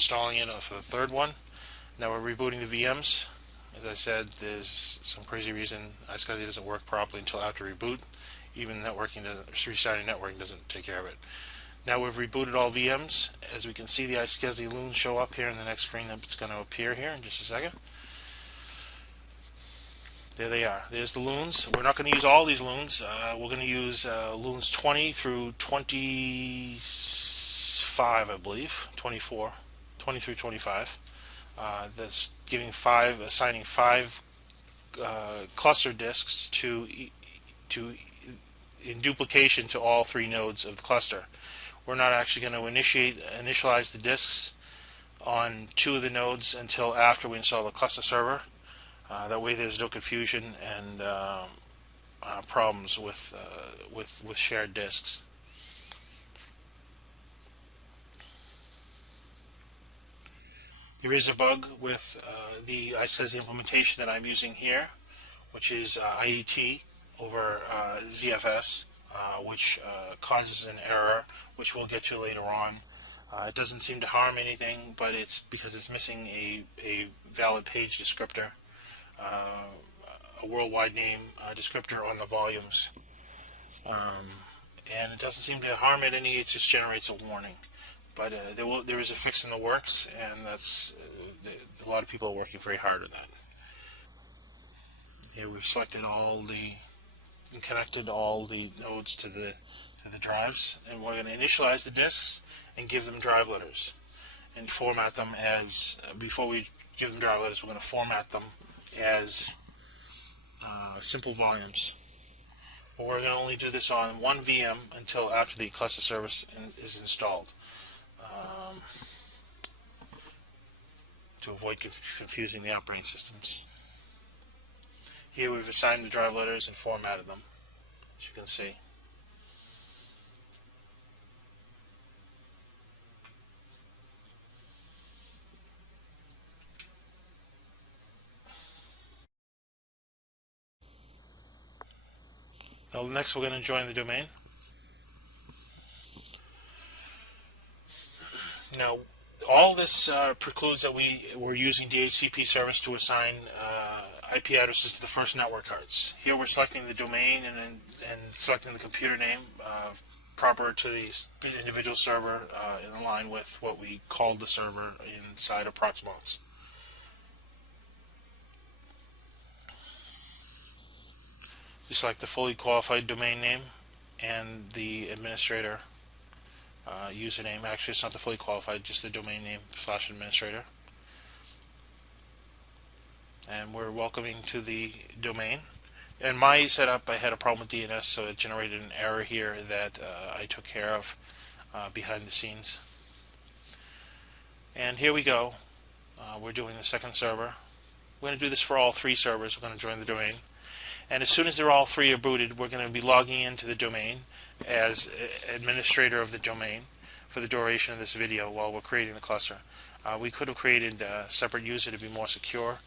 installing it for the third one. Now we're rebooting the VMs. As I said, there's some crazy reason iSCSI doesn't work properly until after reboot. Even restarting networking doesn't take care of it. Now we've rebooted all VMs. As we can see, the iSCSI loons show up here in the next screen that's going to appear here in just a second. There they are. There's the loons. We're not going to use all these loons. We're going to use loons 20 through 25, I believe. 24. 20 through 25. That's assigning five cluster disks in duplication to all three nodes of the cluster. We're not actually going to initialize the disks on two of the nodes until after we install the cluster server. That way there's no confusion and problems with shared disks. There is a bug with the iSCSI implementation that I'm using here, which is IET over ZFS, which causes an error, which we'll get to later on. It doesn't seem to harm anything, but it's because it's missing a valid page descriptor, a worldwide name descriptor on the volumes. And it doesn't seem to harm it any, it just generates a warning. But there is a fix in the works, and that's a lot of people are working very hard on that. Here we've selected and connected all the nodes to the drives, and we're going to initialize the disks and give them drive letters, and format them as before we give them drive letters. We're going to format them as simple volumes. But we're going to only do this on one VM until after the cluster service is installed, to avoid confusing the operating systems. Here we've assigned the drive letters and formatted them, as you can see. Now next we're going to join the domain. Now all this precludes that we're using DHCP service to assign IP addresses to the first network cards. Here we're selecting the domain and selecting the computer name proper to the individual server in line with what we called the server inside of Proxmox. We select the fully qualified domain name and the administrator username. Actually, it's not the fully qualified, just the domain name / administrator. And we're welcoming to the domain. In my setup, I had a problem with DNS, so it generated an error here that I took care of behind the scenes. And here we go. We're doing the second server. We're going to do this for all three servers. We're going to join the domain. And as soon as they're all three are booted, we're going to be logging into the domain as administrator of the domain for the duration of this video while we're creating the cluster. We could have created a separate user to be more secure,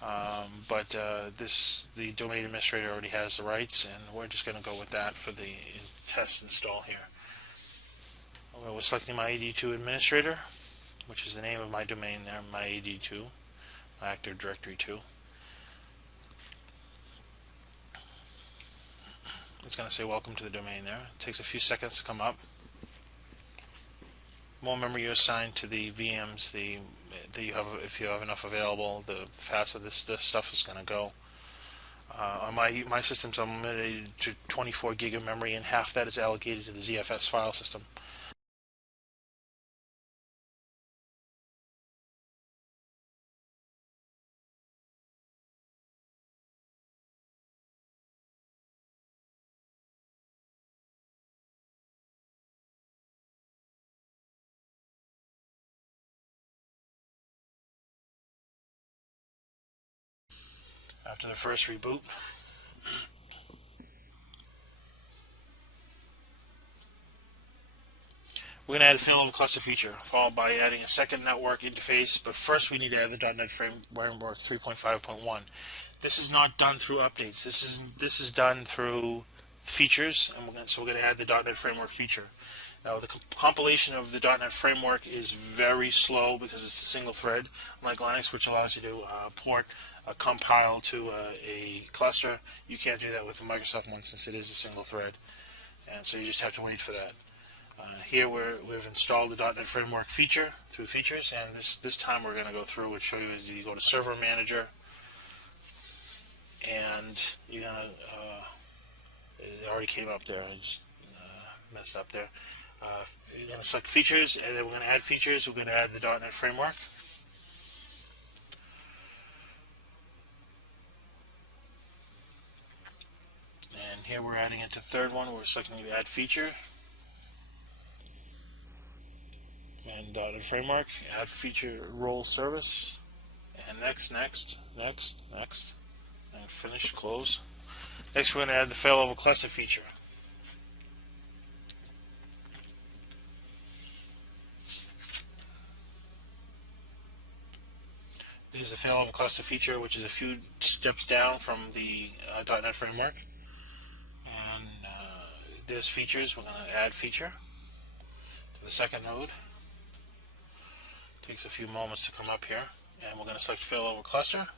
but the domain administrator already has the rights, and we're just going to go with that for the test install here. We're selecting my AD2 administrator, which is the name of my domain there, my AD2, my Active Directory 2. It's going to say welcome to the domain there. It takes a few seconds to come up. More memory you assign to the VMs, that you have, if you have enough available, the faster this stuff is going to go. On my systems, I'm limited to 24 gig of memory, and half that is allocated to the ZFS file system. After the first reboot, we're going to add a failover cluster feature, followed by adding a second network interface. But first, we need to add the .NET Framework 3.5.1. This is not done through updates. This is done through features, and so we're going to add the .NET Framework feature. Now, the compilation of the .NET framework is very slow because it's a single thread, unlike Linux, which allows you to port a compile to a cluster. You can't do that with the Microsoft one since it is a single thread, and so you just have to wait for that. Here we've installed the .NET Framework feature through features, and this time we're going to go through and show you as you go to Server Manager, and you're going to, it already came up there, I just messed up there. You're going to select features, and then we're going to add features. We're going to add the .NET Framework. And here we're adding it to the third one. We're selecting the add feature. And .NET Framework, add feature role service, and next, and finish, close. Next we're going to add the failover cluster feature. This is the failover cluster feature, which is a few steps down from the .NET Framework. And there's features. We're going to add feature to the second node. Takes a few moments to come up here, and we're going to select failover cluster,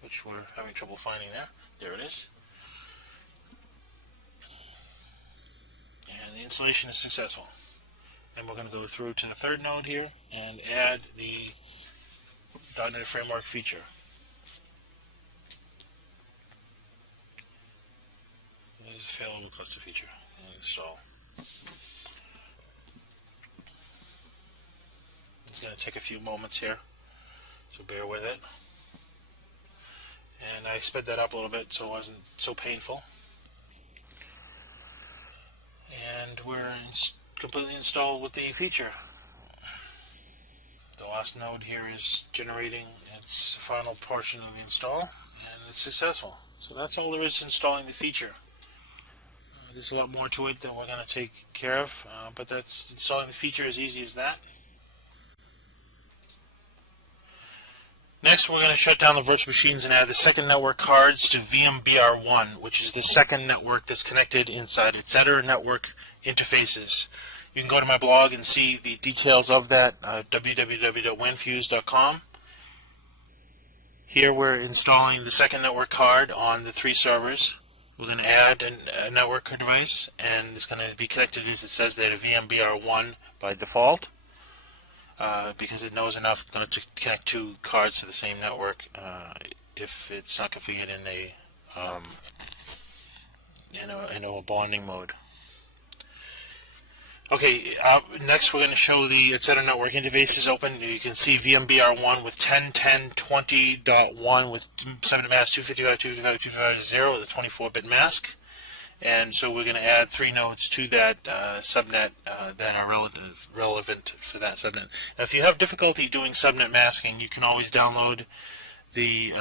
which we're having trouble finding there. There it is. And the installation is successful. And we're going to go through to the third node here and add the .NET Framework feature. This is the failover cluster feature. Install. It's going to take a few moments here, so bear with it. And I sped that up a little bit so it wasn't so painful. And we're completely installed with the feature. The last node here is generating its final portion of the install, and it's successful. So that's all there is to installing the feature. There's a lot more to it that we're going to take care of, but that's installing the feature as easy as that. Next, we're going to shut down the virtual machines and add the second network cards to VMBR1, which is the second network that's connected inside etc. network interfaces. You can go to my blog and see the details of that, www.winfuse.com. Here we're installing the second network card on the 3 servers. We're going to add a network device, and it's going to be connected, as it says there, to VMBR1 by default. Because it knows enough not to connect 2 cards to the same network if it's not configured in a bonding mode. Okay, next we're going to show the etc. network interfaces open. You can see VMBR1 with 10.10.20.1 with subnet mask 255.255.255.0 with a 24-bit mask. And so we're going to add 3 nodes to that subnet that are relevant for that subnet. Now, if you have difficulty doing subnet masking, you can always download the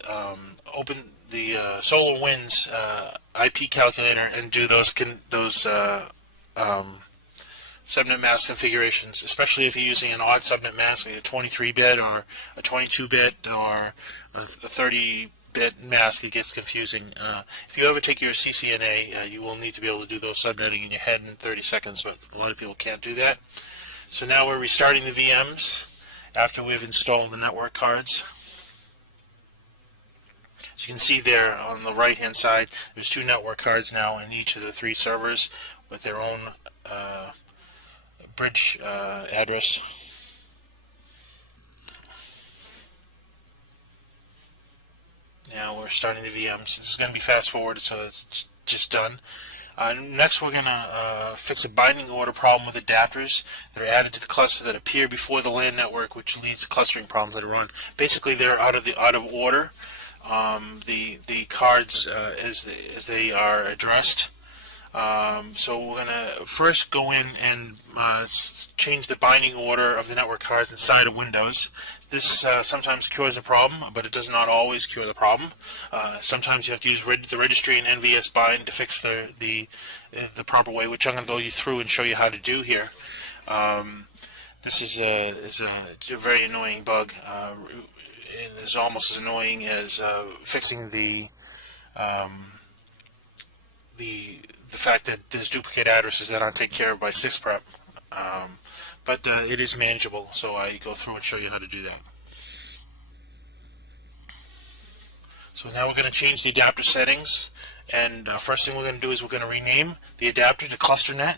SolarWinds IP calculator and do those subnet mask configurations, especially if you're using an odd subnet mask, like a 23-bit or a 22-bit or a 30-bit mask. It gets confusing. If you ever take your CCNA, you will need to be able to do those subnetting in your head in 30 seconds, but a lot of people can't do that. So now we're restarting the VMs after we've installed the network cards. As you can see there on the right-hand side, there's 2 network cards now in each of the 3 servers with their own bridge address. Now we're starting the VMs. This is going to be fast forwarded, so it's just done. Next, we're going to fix a binding order problem with adapters that are added to the cluster that appear before the LAN network, which leads to clustering problems later on. Basically, they're out of order. The cards as they are addressed. So we're going to first go in and change the binding order of the network cards inside of Windows. This sometimes cures the problem, but it does not always cure the problem. Sometimes you have to use the registry and NVS bind to fix the proper way, which I'm going to go through and show you how to do here. This is a very annoying bug. It is almost as annoying as fixing the the fact that there's duplicate addresses that aren't taken care of by SysPrep. But it is manageable, so I go through and show you how to do that. So now we're going to change the adapter settings, and first thing we're going to do is we're going to rename the adapter to ClusterNet.